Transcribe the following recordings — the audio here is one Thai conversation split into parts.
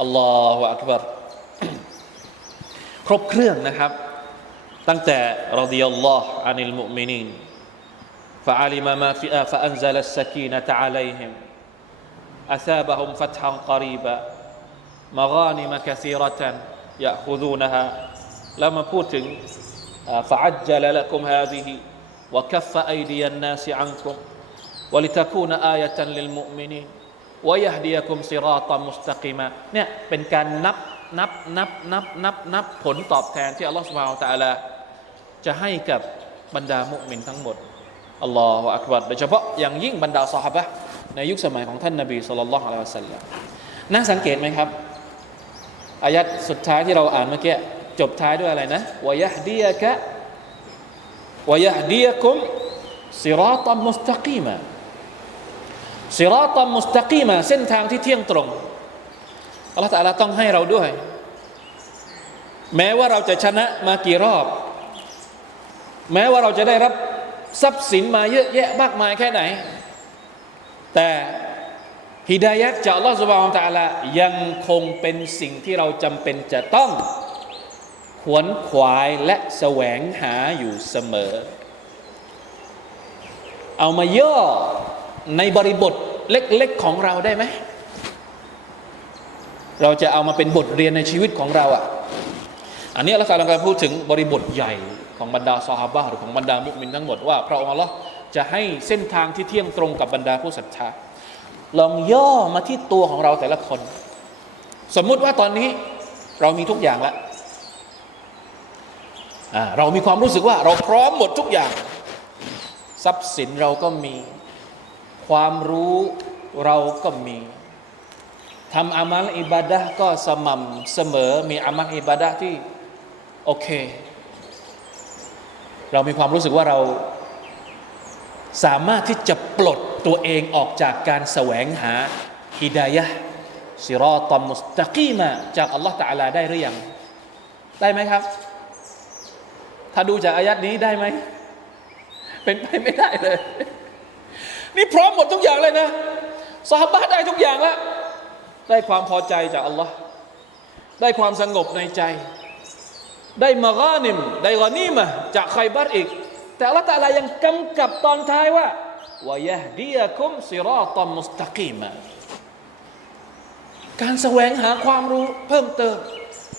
อัลลอฮฺอักบัร ครบเครื่องนะครับ ตั้งแต่รดิยัลลอฮ์อานิลมุมินีน فعلم ما في فأنزل السكينة عليهم أثابهم فتحا قريبا مغانم كثيرة يأخذونها لما بوتن فعجل لكم هذه وكف أيدي الناس عنكم ولتكون آية للمؤمنين วยะดียกุมซิรอตอมุสตะกิมาเนี่ยเป็นการนับนับนับนับนับนับผลตอบแทนที่อัลลอฮฺสุบฮาวตะอัลาจะให้กับบรรดามุมินทั้งหมดอัลลอฮฺอักบัดโดยเฉพาะอย่างยิ่งบรรดาสัฮาบะในยุคสมัยของท่านนบีสุลต่านละฮ์อัลลอฮฺสัลลัมน่าสังเกตไหมครับอายัดสุดท้ายที่เราอ่านเมื่อกี้จบท้ายด้วยอะไรนะวยะดียกะวยะดียกุมซิรอตอมุสตะกิมา สิราตัมมุสตะกีมาเส้นทางที่เที่ยงตรงอัลลอฮฺตาลาต้องให้เราด้วย แม้ว่าเราจะชนะมากี่รอบ แม้ว่าเราจะได้รับทรัพย์สินมาเยอะแยะมากมายแค่ไหน แต่ฮิดายัดจากอัลลอฮฺสุบฮานตะอาลายังคงเป็นสิ่งที่เราจำเป็นจะต้องขวนขวายและแสวงหาอยู่เสมอ เอามาย่อ ในบริบทเล็กๆของเราได้ไหม เราจะเอามาเป็นบทเรียนในชีวิตของเราอะ อันนี้อัละอากำลังพูดถึงบริบทใหญ่ของบรรดาซอฮาบะหรือของบรรดามุสลิมทั้งหมดว่าพระองค์ลลอฮ์จะให้เส้นทางที่เที่ยงตรงกับบรรดาผู้ศรัทธาลองย่อมาที่ตัวของเราแต่ละคน สมมุติว่าตอนนี้เรามีทุกอย่างแล้วเรามีความรู้สึกว่าเราพร้อมหมดทุกอย่าง ทรัพย์สินเราก็มี ความรู้เราก็มีทำอามัลอิบาดะห์ก็สม่ำเสมอมีอามัลอิบาดะห์ที่โอเค เรามีความรู้สึกว่าเราสามารถที่จะปลดตัวเองออกจากการแสวงหาฮิดายะห์สิรอตอมมุสตะกีมาจากอัลลอฮฺตะอาลาได้หรือยัง ได้ไหมครับ ถ้าดูจากอายัดนี้ได้ไหม เป็นไปไม่ได้เลย นี่พร้อมหมดทุกอย่างเลยนะสหบะได้ทุกอย่างแล้ว ได้ความพอใจจากอัลลอฮ์ได้ความสงบในใจ ได้มากานิม ได้กานีมะจากใครบัตอีก แต่อัลลอฮฺตะอาลายังกำกับตอนท้ายว่าวายะดียคุมสิรอตมมุสตะกีมะการแสวงหาความรู้เพิ่มเติม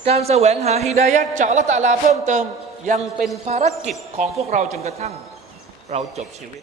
การแสวงหาฮิดายะห์จากอัลลอฮฺตะลาเพิ่มเติม ยังเป็นภารกิจของพวกเราจนกระทั่ง เราจบชีวิต